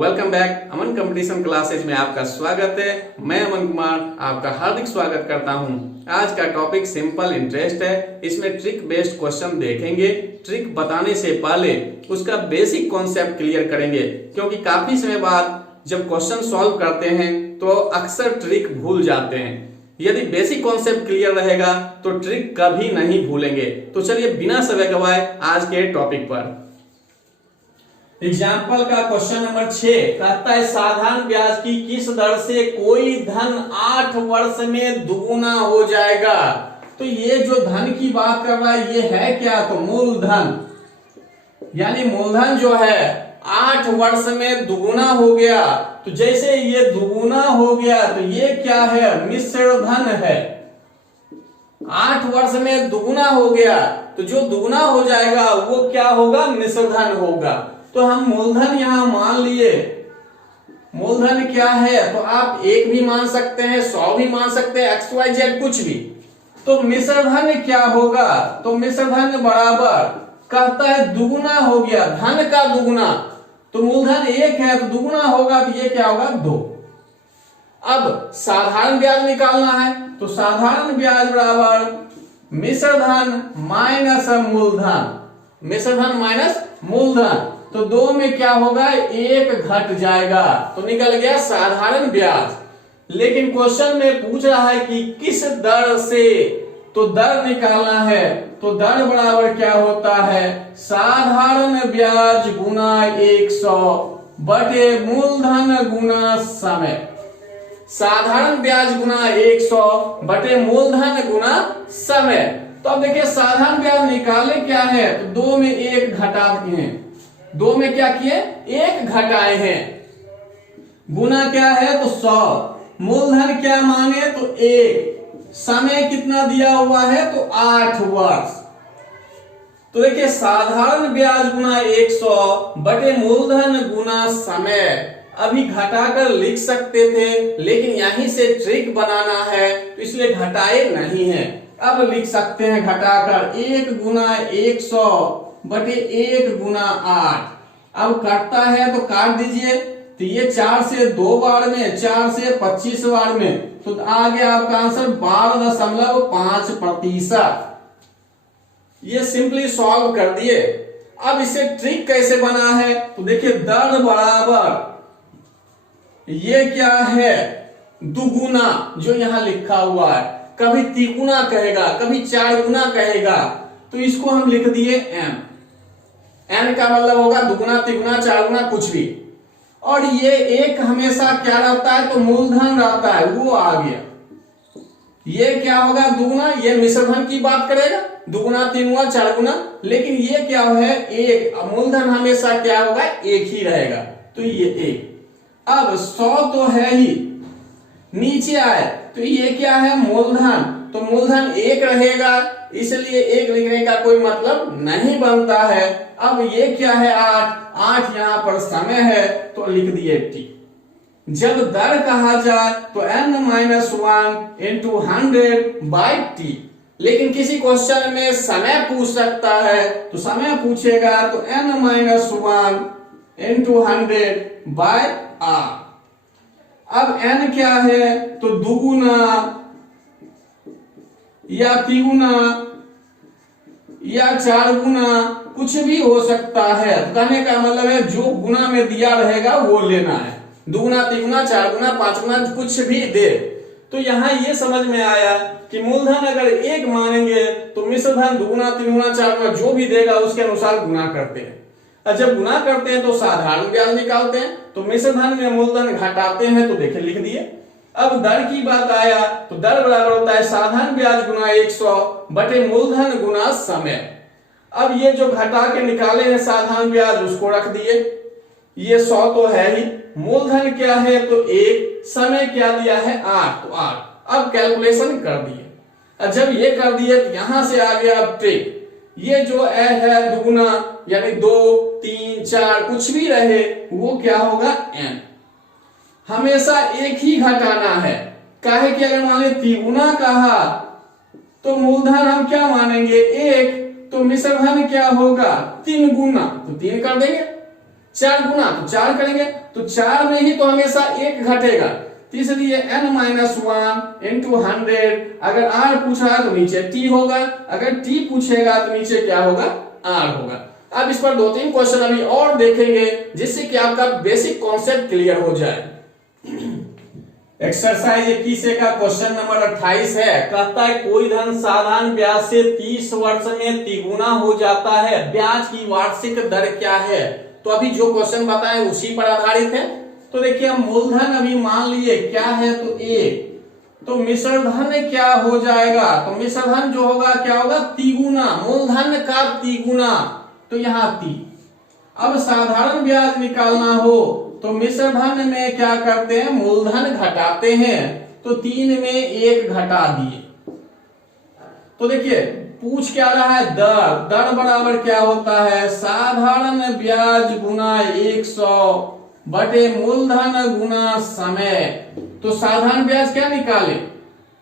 Welcome back अमन competition classes में आपका स्वागत है। मैं अमन कुमार आपका हार्दिक स्वागत करता हूं। आज का टॉपिक सिंपल इंटरेस्ट है। इसमें ट्रिक बेस्ड क्वेश्चन देखेंगे। ट्रिक बताने से पहले उसका बेसिक कॉन्सेप्ट क्लियर करेंगे, क्योंकि काफी समय बाद जब क्वेश्चन सॉल्व करते हैं तो अक्सर ट्रिक भूल जाते हैं। यदि बेसिक कॉन्सेप्ट क्लियर रहेगा तो ट्रिक कभी नहीं भूलेंगे। तो चलिए बिना समय गवाए आज के टॉपिक पर। एग्जाम्पल का क्वेश्चन नंबर 6 कहता है साधारण ब्याज की किस दर से कोई धन 8 वर्ष में दुगुना हो जाएगा। तो ये जो धन की बात कर रहा है ये है क्या, तो मूलधन, यानी मूलधन जो है 8 वर्ष में दुगुना हो गया। तो जैसे ये दुगुना हो गया तो ये क्या है, मिश्र धन है। 8 वर्ष में दुगुना हो गया तो जो दुगुना हो जाएगा वो क्या होगा, मिश्र धन होगा। तो हम मूलधन यहां मान लिए। मूलधन क्या है, तो आप 1 भी मान सकते हैं, 100 भी मान सकते हैं, XYZ कुछ भी। तो मिश्र धन क्या होगा, तो मिश्र धन बराबर कहता है दुगुना हो गया, धन का दुगुना। तो मूलधन 1 है तो दुगुना होगा तो ये क्या होगा, 2। अब साधारण ब्याज निकालना है तो साधारण ब्याज बराबर मिश्र धन माइनस मूलधन, मिश्र धन माइनस मूलधन। तो 2 में क्या होगा, 1 घट जाएगा तो निकल गया साधारण ब्याज। लेकिन क्वेश्चन में पूछ रहा है कि किस दर से, तो दर निकालना है। तो दर बराबर क्या होता है, साधारण ब्याज गुना 100 बटे मूलधन गुना समय। साधारण ब्याज गुना 100 बटे मूलधन गुना समय। तो अब देखिए साधारण ब्याज निकाले क्या है, तो 2 में 1 घटा दिए, 2 में क्या किए, 1 घटाए हैं। गुना क्या है, तो 100। मूलधन क्या माने, तो 1। समय कितना दिया हुआ है, तो 8 वर्ष। तो देखिए साधारण ब्याज गुना 100 बटे मूलधन गुना समय। अभी घटाकर लिख सकते थे, लेकिन यहीं से ट्रिक बनाना है तो इसलिए घटाए नहीं है। अब लिख सकते हैं घटाकर 1 गुना 100 बटे 1 गुना 8। अब कटता है तो काट दीजिए। तो ये 4 से 2 बार में, 4 से 25 बार में, तो आ गया आपका आंसर 12.5%। ये सिंपली सॉल्व कर दिए। अब इसे ट्रिक कैसे बना है, तो देखिए दर बराबर ये क्या है, दुगुना, जो यहां लिखा हुआ है। कभी तिगुना कहेगा, कभी 4 गुना कहेगा, तो इसको हम लिख दिए m। n का मतलब होगा दुगुना, तिगुना, 4 गुना, कुछ भी। और ये 1 हमेशा क्या रहता है, तो मूलधन रहता है, वो आ गया। ये क्या होगा, दुगुना, ये मिश्र धन की बात करेगा, दुगुना, 3 गुना, 4 गुना। लेकिन ये क्या है, 1। मूलधन हमेशा क्या होगा, 1 ही रहेगा, तो ये 1। अब 100 तो है ही, नीचे आए तो ये क्या है, मूलधन। तो मूलधन 1 रहेगा, इसलिए 1 लिखने का कोई मतलब नहीं बनता है। अब ये क्या है, 8 यहां पर समय है तो लिख दिए t। जब दर कहा जाए तो n-1 इंटू 100 बाई t। लेकिन किसी क्वेश्चन में समय पूछ सकता है, तो समय पूछेगा तो n-1 इंटू 100 बाई r। अब n क्या है, तो दुगुना या तिगुना या 4 गुना, कुछ भी हो सकता है। तो कहने का मतलब है जो गुना में दिया रहेगा वो लेना है। दुगुना, तिगुना, 4 गुना, 5 गुना, कुछ भी दे। तो यहां ये समझ में आया कि मूलधन अगर 1 मानेंगे तो मिश्र धन दुगुना, तिगुना, 4 गुना जो भी देगा उसके अनुसार गुना करते हैं। और जब गुना करते हैं तो साधारण ब्याज निकालते हैं। तो मिश्र धन में मूलधन घटाते हैं, तो देखिए लिख दिए। अब दर की बात आया तो दर बराबर होता है साधारण ब्याज गुना 100 बटे मूलधन गुना समय। अब ये जो घटा के निकाले हैं साधारण ब्याज उसको रख दिए। ये 100 तो है ही, मूलधन क्या है, तो 1, समय क्या दिया है, 8, तो 8। अब कैलकुलेशन कर दिए। और जब ये कर दिए तो यहां से आ गया अब ट्रिक। ये जो है दुगुना, यानी 2, 3, 4 कुछ भी रहे वो क्या होगा, n। हमेशा 1 ही घटाना है। काहे कि अगर मान लीजिए तिगुना कहा तो मूलधन हम क्या मानेंगे, 1। तो मिश्र धन क्या होगा, 3 गुना, तो 3 कर देंगे। 4 गुना, तो 4 करेंगे तो 4 में ही तो हमेशा 1 घटेगा, तो इसलिए n-1 इंटू 100। अगर r पूछ रहा है तो नीचे t होगा, अगर t पूछेगा तो नीचे क्या होगा, r होगा। अब इस पर 2-3 क्वेश्चन अभी और देखेंगे जिससे कि आपका बेसिक कॉन्सेप्ट क्लियर हो जाए। एक्सरसाइज 21 का क्वेश्चन नंबर 28 है, कहता है कोई धन साधारण ब्याज से 30 वर्ष में तिगुना हो जाता है, ब्याज की वार्षिक दर क्या है। तो अभी जो क्वेश्चन बताए उसी पर आधारित है। तो देखिए हम मूलधन अभी मान लिए क्या है, तो 1, तो मिश्र धन क्या हो जाएगा, तो मिश्र धन जो होगा क्या होगा, तिगुना, मूलधन का तिगुना, तो यहाँ 3। अब साधारण ब्याज निकालना हो तो मिश्र धन में क्या करते हैं, मूलधन घटाते हैं, तो 3 में 1 घटा दिए। तो देखिए पूछ क्या रहा है, दर, दर बराबर क्या होता है, साधारण ब्याज गुना 100 बटे मूलधन गुना समय। तो साधारण ब्याज क्या निकाले,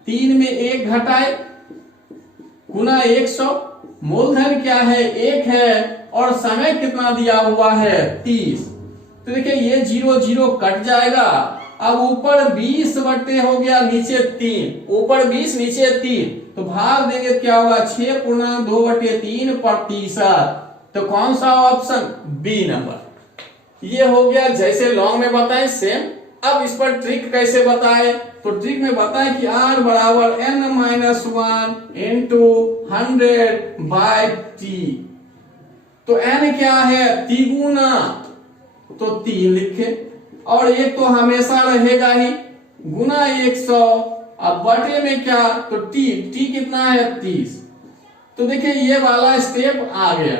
3 में 1 घटाए गुना 100, मूलधन क्या है 1 है, और समय कितना दिया हुआ है 30। तो देखिए ये 0 0 कट जाएगा। अब ऊपर 20 बटे हो गया, नीचे 3, ऊपर 20 नीचे 3, तो भाग देंगे क्या होगा, 6/2/3%। तो कौन सा ऑप्शन, बी नंबर। ये हो गया जैसे लॉन्ग में बताए सेम। अब इस पर ट्रिक कैसे बताए, तो ट्रिक में बताए कि r बराबर n-1 इंटू 100/t। तो n क्या है, तिगुना, तो 3 लिखे, और एक तो हमेशा रहेगा ही गुना 100, अब बटे में क्या, तो t कितना है 30। तो देखिए ये वाला स्टेप आ गया,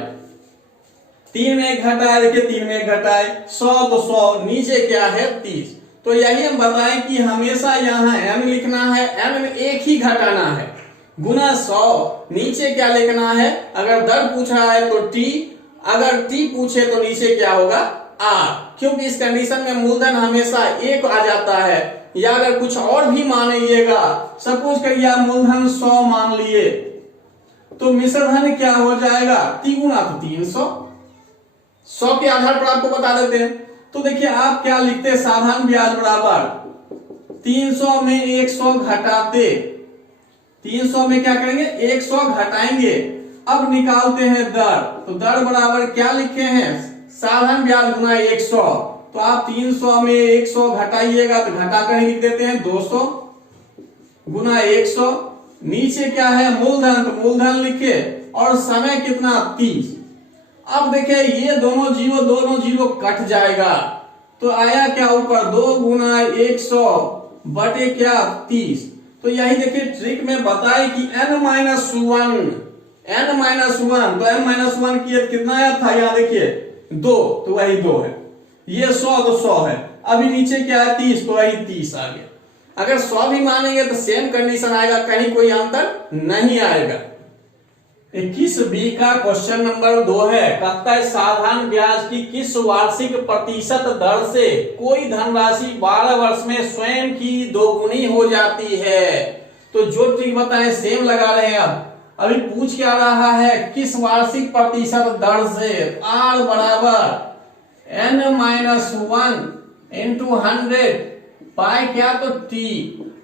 3 में 1 घटाए, देखिए 3 में 1 घटाए, 100 तो 100, नीचे क्या है 30। तो यही हम बताएं कि हमेशा यहाँ m लिखना है, m में 1 ही घटाना है, गुना 100, नीचे क्या लिखना है, अगर दर पूछा है तो t, अगर t पूछे तो नीचे क्या होगा r, क्योंकि इस कंडीशन में मूलधन हमेशा 1 आ जाता है। या अगर कुछ और भी मानिएगा, सपोज करिए आप मूलधन 100 मान लिए, तो मिश्र धन क्या हो जाएगा, तिगुना, तो 300। 100 के आधार पर आपको बता देते हैं। तो देखिए आप क्या लिखते हैं, साधारण ब्याज बराबर 300 में 100 घटाते, 300 में क्या करेंगे 100 घटाएंगे। अब निकालते हैं दर, तो दर बराबर क्या लिखे हैं, साधारण ब्याज गुना 100। तो आप 300 में 100 घटाइएगा तो घटा कर लिख देते हैं 200 गुना 100, नीचे क्या है मूलधन, तो मूलधन लिखे, और समय कितना 30। अब देखिए ये दोनों जीरो कट जाएगा, तो आया क्या ऊपर 2 गुना 100 बटे क्या 30। तो यही देखिए ट्रिक में बताए कि n-1, तो n-1 कितना आया था, यहाँ देखिए 2, तो वही 2 है, ये 100 तो 100 है, अभी नीचे क्या है 30, तो वही 30 आ गया। अगर 100 भी मानेंगे तो सेम कंडीशन आएगा, कहीं कोई अंतर नहीं आएगा। 21B का क्वेश्चन नंबर 2 है, कहता है साधारण ब्याज की किस वार्षिक प्रतिशत दर से कोई धनराशि 12 वर्ष में स्वयं की दोगुनी हो जाती है। तो जो ट्रिक बताए सेम लगा रहे हैं। अब अभी पूछ क्या रहा है, किस वार्षिक प्रतिशत दर से, r बराबर n-1 इंटू 100 पाई क्या, तो t।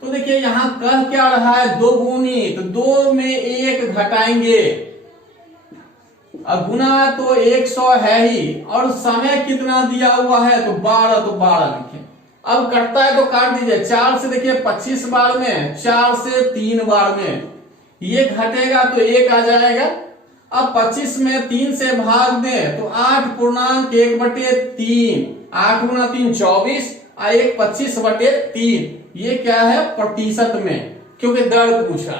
तो देखिए यहां कह क्या रहा है, दोगुनी, तो 2 में 1 घटाएंगे, अब गुना तो 100 है ही, और समय कितना दिया हुआ है, तो 12, तो 12 लिखे। अब कटता है तो काट दीजिए, 4 से देखिए 25 बार में, 4 से 3 बार में, ये घटेगा तो 1 आ जाएगा। अब 25 में 3 से भाग दें तो 8.1/3, 8 गुना 3 24, 1 25/3, ये क्या है प्रतिशत में, क्योंकि दर पूछा।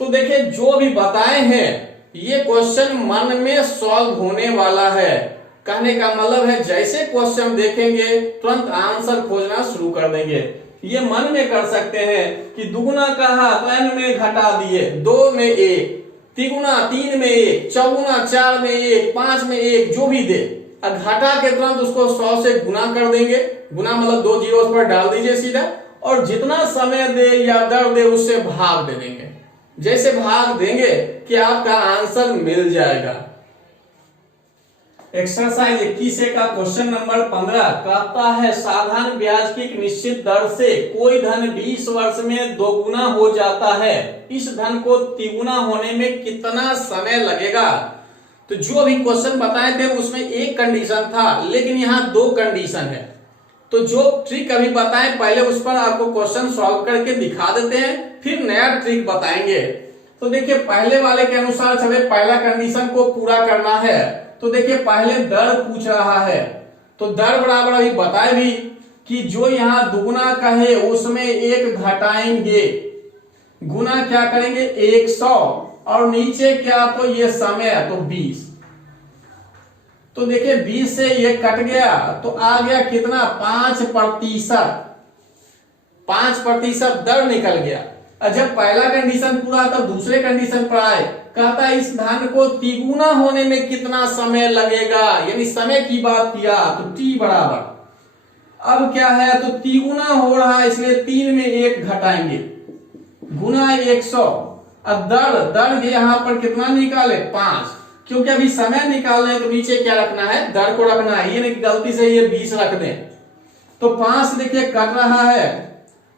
तो देखिए जो भी बताए हैं ये क्वेश्चन मन में सॉल्व होने वाला है, कहने का मतलब है जैसे क्वेश्चन देखेंगे तुरंत आंसर खोजना शुरू कर देंगे। ये मन में कर सकते हैं कि दुगुना कहा तो n में घटा दिए, 2 में 1, तिगुना 3 में 1, चौगुना 4 में 1, 5 में 1, जो भी दे, घटा के तुरंत उसको 100 से गुना कर देंगे। गुना मतलब 2 जीरो उस पर डाल दीजिए सीधा, और जितना समय दे या दर दे उससे भाग दे देंगे। जैसे भाग देंगे कि आपका आंसर मिल जाएगा। एक्सरसाइज 21 का क्वेश्चन नंबर 15 कहता है साधारण ब्याज की एक निश्चित दर से कोई धन 20 वर्ष में दोगुना हो जाता है, इस धन को तिगुना होने में कितना समय लगेगा। तो जो अभी क्वेश्चन बताए थे उसमें एक कंडीशन था, लेकिन यहाँ दो कंडीशन है। तो जो ट्रिक अभी बताए पहले उस पर आपको क्वेश्चन सॉल्व करके दिखा देते हैं, फिर नया ट्रिक बताएंगे। तो देखिए पहले वाले के अनुसार हमें पहला कंडीशन को पूरा करना है। तो देखिए पहले दर पूछ रहा है, तो दर बराबर अभी बताए भी कि जो यहाँ दुगुना का है उसमें एक घटाएंगे, गुना क्या करेंगे 100, और नीचे क्या तो ये समय तो 20। तो देखिए 20 से ये कट गया तो आ गया कितना 5%। 5% दर निकल गया। और जब पहला कंडीशन पूरा था दूसरे कंडीशन पर आए, कहता है इस धन को तिगुना होने में कितना समय लगेगा, यानी समय की बात किया तो t बराबर अब क्या है तो तिगुना हो रहा है, इसलिए 3 में 1 घटाएंगे, गुना 100। अब दर यहाँ पर कितना निकाले 5, क्योंकि अभी समय निकालने तो नीचे क्या रखना है दर को रखना है, ये नहीं गलती से ये 20 रख दें। तो 5 देखिए कट रहा है,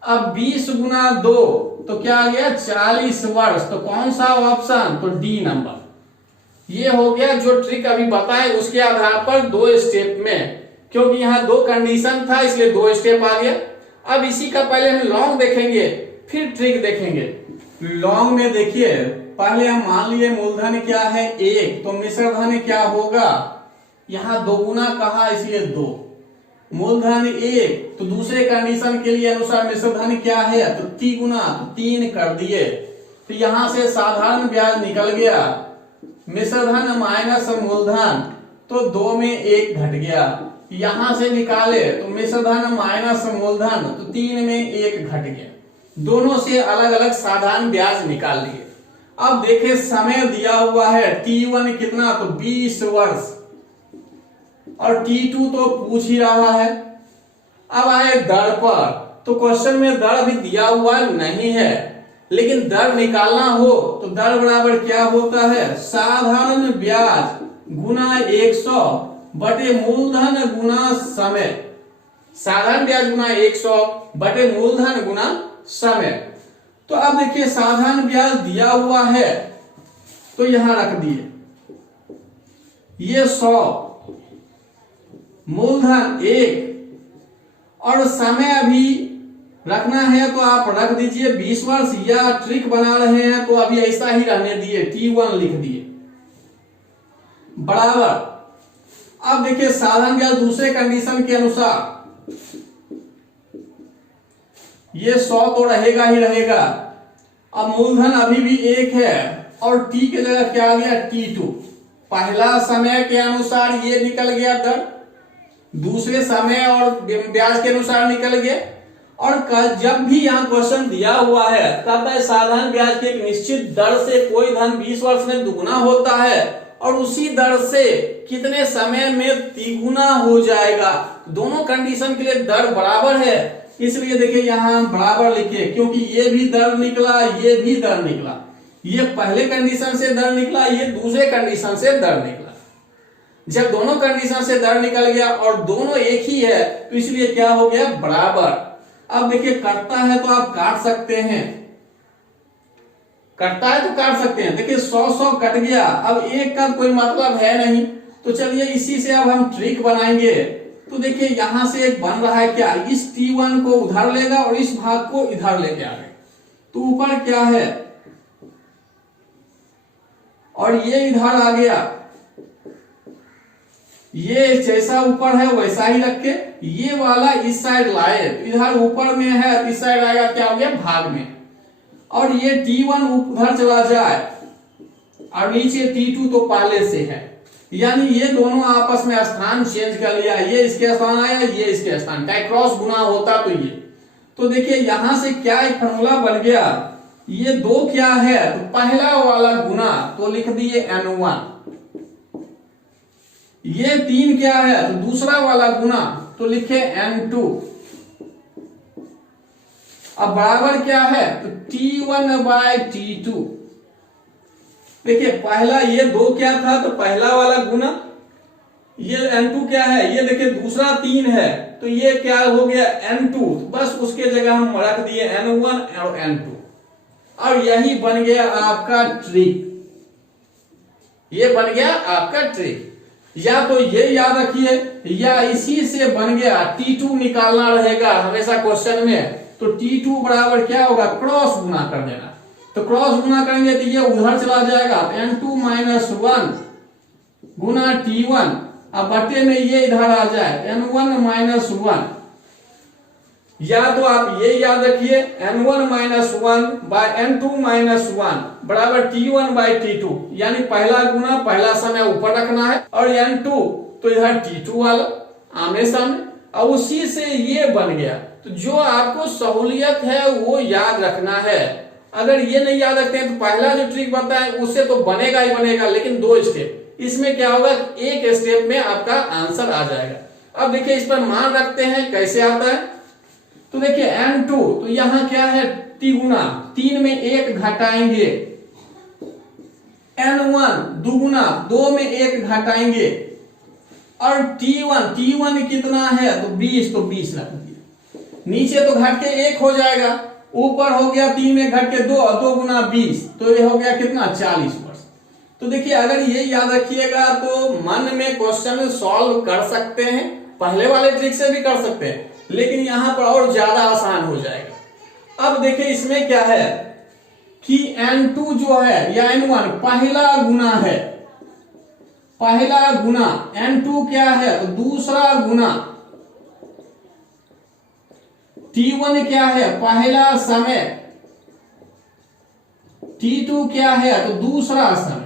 अब 20 गुना 2 तो क्या आ गया 40 वर्ष। तो कौन सा ऑप्शन तो डी नंबर। ये हो गया जो ट्रिक अभी बताए उसके आधार पर 2 स्टेप में, क्योंकि यहाँ 2 कंडीशन था इसलिए 2 स्टेप आ गया। अब इसी का पहले हम लॉन्ग देखेंगे फिर ट्रिक देखेंगे। लॉन्ग में देखिए पहले हम मान लिए मूलधन क्या है 1, तो मिश्र धन क्या होगा, यहाँ दोगुना कहा इसलिए 2, मूलधन 1, तो दूसरे कंडीशन के लिए अनुसार मिश्र धन क्या है तो तिगुना, तो 3 कर दिए। तो यहां से साधारण ब्याज निकल गया, मिश्र धन माइनस मूलधन तो 2 में 1 घट गया, यहां से निकाले तो मिश्र धन माइनस मूलधन तो 3 में 1 घट गया। दोनों से अलग अलग साधारण ब्याज निकाल लिए। अब देखे समय दिया हुआ है T1 कितना तो 20 वर्ष, और T2 तो पूछ ही रहा है। अब आए दर पर, तो क्वेश्चन में दर अभी दिया हुआ नहीं है, लेकिन दर निकालना हो तो दर बराबर क्या होता है साधारण ब्याज गुना 100 बटे मूलधन गुना समय। साधारण ब्याज गुना 100 बटे मूलधन गुना समय। तो अब देखिए साधारण ब्याज दिया हुआ है तो यहां रख दिए, ये 100, मूलधन 1, और समय अभी रखना है तो आप रख दीजिए 20 वर्ष, या ट्रिक बना रहे हैं तो अभी ऐसा ही रहने दिए, T1 लिख दिए बराबर। अब देखिए साधारण ब्याज दूसरे कंडीशन के अनुसार ये 100 तो रहेगा ही रहेगा। अब मूलधन अभी भी 1 है और T की जगह क्या आ गया T2। पहला समय के अनुसार ये निकल गया दर, दूसरे समय और ब्याज के अनुसार निकल गया। और जब भी यहाँ क्वेश्चन दिया हुआ है कहता है साधारण ब्याज की एक निश्चित दर से कोई धन 20 वर्ष में दुगुना होता है और उसी दर से कितने समय में तिगुना हो जाएगा। दोनों कंडीशन के लिए दर बराबर है, इसलिए देखिए यहाँ हम बराबर लिखे, क्योंकि ये भी दर निकला ये भी दर निकला, ये पहले कंडीशन से दर निकला ये दूसरे कंडीशन से दर निकला। जब दोनों कंडीशन से दर निकल गया और दोनों एक ही है तो इसलिए क्या हो गया बराबर। अब देखिए कटता है तो आप काट सकते हैं, कटता है तो काट सकते हैं। देखिए 100 कट गया, अब एक का कोई मतलब है नहीं, तो चलिए इसी से अब हम ट्रिक बनाएंगे। तो देखिए यहां से एक बन रहा है क्या, इस T1 को उधर लेगा और इस भाग को इधर लेके आ गए, तो ऊपर क्या है और ये इधर आ गया, ये जैसा ऊपर है वैसा ही रख के ये वाला इस साइड लाए, इधर ऊपर में है इस साइड आएगा क्या हो गया भाग में, और ये T1 उधर चला जाए और नीचे T2 तो पहले से है, यानी ये दोनों आपस में स्थान चेंज कर लिया, ये इसके स्थान आया ये इसके स्थान, चाहे क्रॉस गुना होता तो ये। तो देखिए यहां से क्या एक फॉर्मूला बन गया, ये 2 क्या है तो पहला वाला गुना तो लिख दिए N1, ये 3 क्या है तो दूसरा वाला गुना तो लिखे N2। अब बराबर क्या है तो T1 बाय T2। देखिए पहला ये 2 क्या था तो पहला वाला गुना, ये N2 क्या है, ये देखिए दूसरा 3 है, तो ये क्या हो गया N2, बस उसके जगह हम रख दिए N1 और N2, और यही बन गया आपका ट्रिक, ये बन गया आपका ट्रिक। या तो ये याद रखिए, या इसी से बन गया T2 निकालना रहेगा हमेशा क्वेश्चन में, तो T2 बराबर क्या होगा, क्रॉस गुना कर देना, तो क्रॉस गुना करेंगे तो ये उधर चला जाएगा, N2 माइनस 1 गुना T1, अब बटे में ये इधर आ जाए N1 माइनस 1, या तो आप ये याद रखिए N1 minus 1 bye N2 minus 1 बराबर T1 बाय T2, यानी पहला गुना पहला समय ऊपर रखना है, और N2 तो इधर T2 वाला आमने सामने, और उसी से ये बन गया। तो जो आपको सहूलियत है वो याद रखना है, अगर ये नहीं याद रखते हैं तो पहला जो ट्रिक बताए उससे तो बनेगा ही बनेगा, लेकिन 2 स्टेप, इसमें क्या होगा, एक स्टेप में आपका आंसर आ जाएगा। अब देखिए इस पर मान रखते हैं कैसे आता है, तो देखिए N2 तो यहां क्या है T गुना, 3 में 1 घटाएंगे, N1 दुगुना 2 में 1 घटाएंगे, और T1 कितना है तो 20, तो 20 रख दिया, नीचे तो घट के 1 हो जाएगा, ऊपर हो गया 3 में घट के 2, 2 गुना 20, तो ये हो गया कितना 40 वर्ष। तो देखिए अगर ये याद रखिएगा तो मन में क्वेश्चन सॉल्व कर सकते हैं, पहले वाले ट्रिक से भी कर सकते हैं, लेकिन यहां पर और ज्यादा आसान हो जाएगा। अब देखिए इसमें क्या है कि N2 जो है या N1 पहला गुना है, पहला गुना, N2 क्या है तो दूसरा गुना, T1 क्या है पहला समय, T2 क्या है तो दूसरा समय।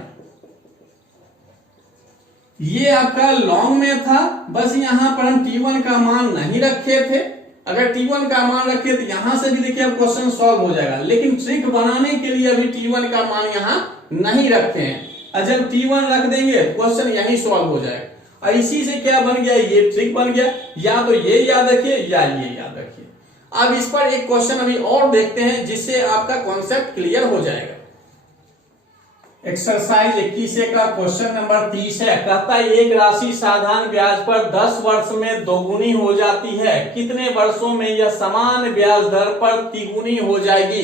ये आपका लॉन्ग में था, बस यहां पर हम T1 का मान नहीं रखे थे, अगर T1 का मान रखे तो यहां से भी देखिए अब क्वेश्चन सॉल्व हो जाएगा, लेकिन ट्रिक बनाने के लिए अभी T1 का मान यहां नहीं रखे हैं, और जब T1 रख देंगे तो क्वेश्चन यही सॉल्व हो जाएगा। और इसी से क्या बन गया, ये ट्रिक बन गया, या तो ये याद रखिए या ये याद रखिए। अब इस पर एक क्वेश्चन अभी और देखते हैं जिससे आपका कॉन्सेप्ट क्लियर हो जाएगा। एक्सरसाइज 21 का क्वेश्चन नंबर 30 है, कहता है एक राशि साधारण ब्याज पर 10 वर्ष में दोगुनी हो जाती है, कितने वर्षों में यह समान ब्याज दर पर तिगुनी हो जाएगी।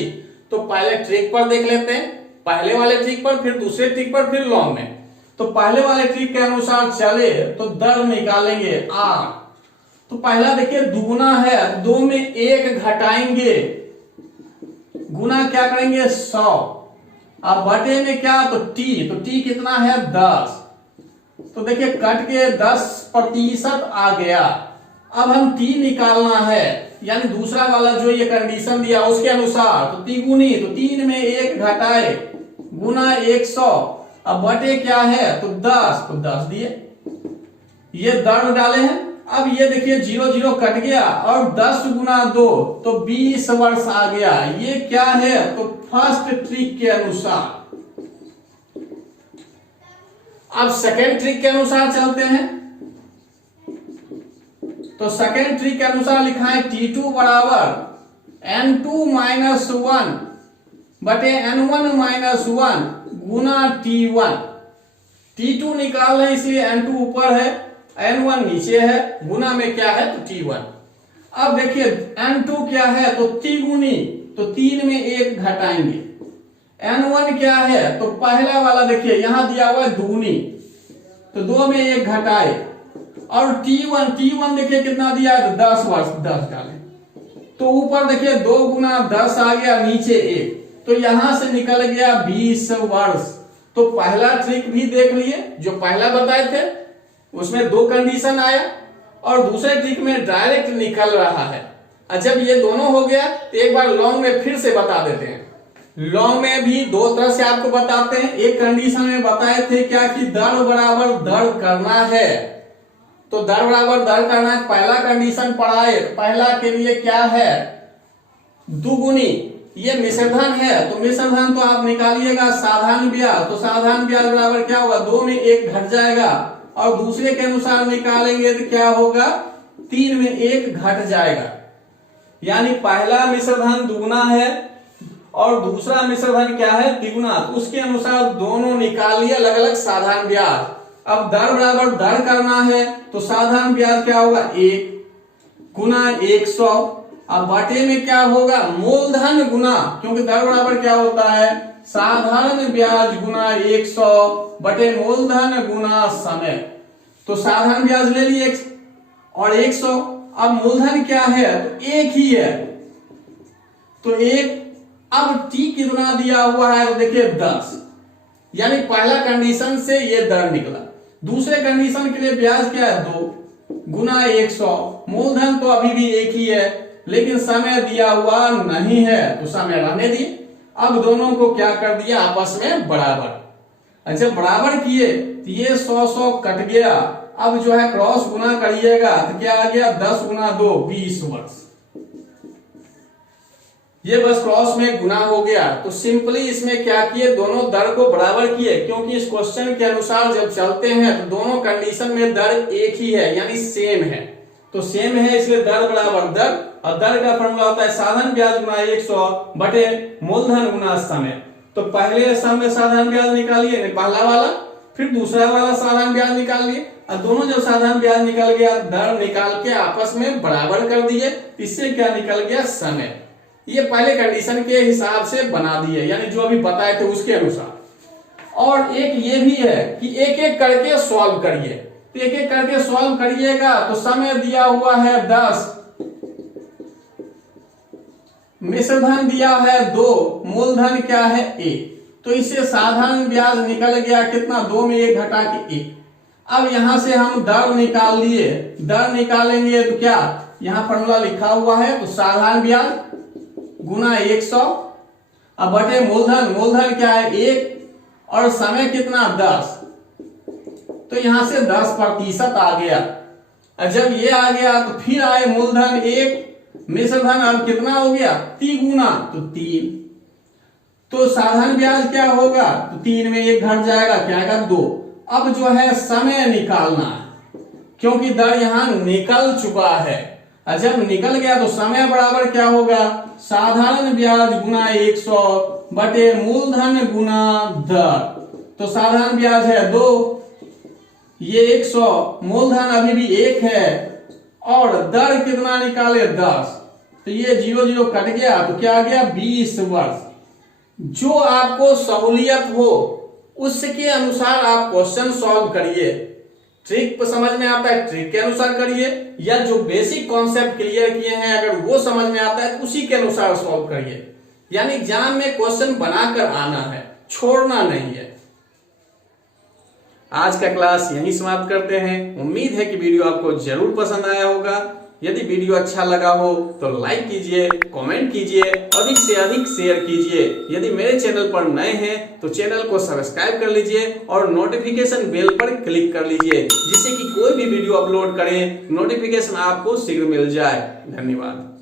तो पहले ट्रिक पर देख लेते हैं, पहले वाले ट्रिक पर, फिर दूसरे ट्रिक पर, फिर लॉन्ग में। तो पहले वाले ट्रिक के अनुसार चले तो दर निकालेंगे R, तो पहला देखिए दुगुना है, 2 में 1 घटाएंगे, गुना क्या करेंगे 100, अब बटे में क्या तो T कितना है 10, तो देखिए कट के 10% आ गया। अब हम T निकालना है, यानी दूसरा वाला जो ये कंडीशन दिया उसके अनुसार, तो तिगुनी, तो 3 में 1 घटाए गुना 100, अब बटे क्या है तो 10, तो 10 दिए, ये दर डाले हैं। अब ये देखिए 0 0 कट गया, और 10 गुना 2 तो 20 वर्ष आ गया, ये क्या है तो फर्स्ट ट्रिक के अनुसार। अब सेकेंड ट्रिक के अनुसार चलते हैं, तो सेकेंड ट्रिक के अनुसार लिखा है T2 बराबर N2 माइनस 1 बटे N1 माइनस 1 गुना T1, T2 निकाल रहे इसलिए N2 ऊपर है, N1 नीचे है, गुना में क्या है तो T1। अब देखिए N2 क्या है तो तिगुनी, तो 3 में 1 घटाएंगे, N1 क्या है तो पहला वाला देखिए यहां दिया हुआ है दुगुनी, तो 2 में 1 घटाए, और T1 देखिए कितना दिया है तो 10 वर्ष, 10 डाले, तो ऊपर देखिए 2 गुना 10 आ गया, नीचे 1, तो यहां से निकल गया 20 वर्ष। तो पहला ट्रिक भी देख लिए जो पहला बताए थे, उसमें 2 कंडीशन आया, और दूसरे ट्रिक में डायरेक्ट निकल रहा है। और जब ये दोनों हो गया तो एक बार लॉन्ग में फिर से बता देते हैं, लॉन्ग में भी 2 तरह से आपको बताते हैं। एक कंडीशन में बताए थे क्या कि दर बराबर दर करना है, तो दर बराबर दर करना है, पहला कंडीशन पढ़ाए, पहला के लिए क्या है दुगुनी, ये मिश्रधन है, तो मिश्रधन तो आप निकालिएगा साधारण ब्याज, तो साधारण ब्याज बराबर क्या होगा 2 में 1 घट जाएगा, और दूसरे के अनुसार निकालेंगे तो क्या होगा 3 में 1 घट जाएगा, यानी पहला मिश्रधन दुगुना है और दूसरा मिश्रधन क्या है तिगुना, तो उसके अनुसार दोनों निकाल लिए अलग अलग साधारण ब्याज। अब दर बराबर दर करना है तो साधारण ब्याज क्या होगा 1 गुना 100। अब बटे में क्या होगा मूलधन गुना, क्योंकि दर बराबर क्या होता है साधारण ब्याज गुना 100 बटे मूलधन गुना समय। तो साधारण ब्याज ले लिए और 100। अब मूलधन क्या है तो 1 ही है तो 1। अब t कितना दिया हुआ है तो देखिए 10, यानी पहला कंडीशन से ये दर निकला। दूसरे कंडीशन के लिए ब्याज क्या है 2 गुना 100। मूलधन तो अभी भी 1 ही है लेकिन समय दिया हुआ नहीं है तो समय रहने दिए। अब दोनों को क्या कर दिया आपस में बराबर। अच्छा बराबर किए तो ये 100 कट गया। अब जो है क्रॉस गुना करिएगा तो क्या आ गया 10 गुना 2 20 वर्ष। ये बस क्रॉस में गुना हो गया। तो सिंपली इसमें क्या किए दोनों दर को बराबर किए, क्योंकि इस क्वेश्चन के अनुसार जब चलते हैं तो दोनों कंडीशन में दर एक ही है यानी सेम है। तो सेम है इसलिए दर बराबर दर, और दर का फॉर्मूला होता है साधारण ब्याज गुना 100 बटे मूलधन गुना समय। तो पहले सम में साधारण ब्याज निकालिए पहला वाला, फिर दूसरा वाला साधारण ब्याज निकाल लिए और दोनों जब साधारण ब्याज निकल गया दर निकाल के आपस में बराबर कर दिए। इससे क्या निकल गया समय। ये पहले कंडीशन के हिसाब से बना दिए यानी जो अभी बताए थे उसके अनुसार। और एक ये भी है कि एक एक करके सॉल्व करिए। तो एक एक करके सॉल्व करिएगा तो समय दिया हुआ है 10, मिश्रधन दिया है 2, मूलधन क्या है 1। तो इससे साधारण ब्याज निकल गया कितना 2 में 1 घटा के 1। अब यहां से हम दर निकाल लिए। दर निकालेंगे तो क्या यहां फॉर्मूला लिखा हुआ है तो साधारण ब्याज गुना 100 अब बटे मूलधन, मूलधन क्या है 1 और समय कितना 10। तो यहां से 10% आ गया। और जब ये आ गया तो फिर आए मूलधन 1, मिश्रधन अब कितना हो गया 3 गुना तो 3। तो साधारण ब्याज क्या होगा तो 3 में 1 घट जाएगा क्या आएगा 2। अब जो है समय निकालना है क्योंकि दर यहां निकल चुका है। और जब निकल गया तो समय बराबर क्या होगा साधारण ब्याज गुना 100 बटे मूलधन गुना दर। तो साधारण ब्याज है 2, ये 100, मूलधन अभी भी 1 है और दर कितना निकाले 10। तो ये 0 0 कट गया तो क्या आ गया 20 वर्ष। जो आपको सहूलियत हो उसके अनुसार आप क्वेश्चन सॉल्व करिए। ट्रिक समझ में आता है ट्रिक के अनुसार करिए, या जो बेसिक कॉन्सेप्ट क्लियर किए हैं अगर वो समझ में आता है तो उसी के अनुसार सॉल्व करिए। यानी एग्जाम में क्वेश्चन बनाकर आना है, छोड़ना नहीं है। आज का क्लास यहीं समाप्त करते हैं। उम्मीद है कि वीडियो आपको जरूर पसंद आया होगा। यदि वीडियो अच्छा लगा हो तो लाइक कीजिए, कमेंट कीजिए, अधिक से अधिक शेयर कीजिए। यदि मेरे चैनल पर नए हैं तो चैनल को सब्सक्राइब कर लीजिए और नोटिफिकेशन बेल पर क्लिक कर लीजिए जिससे कि कोई भी वीडियो अपलोड करें नोटिफिकेशन आपको शीघ्र मिल जाए। धन्यवाद।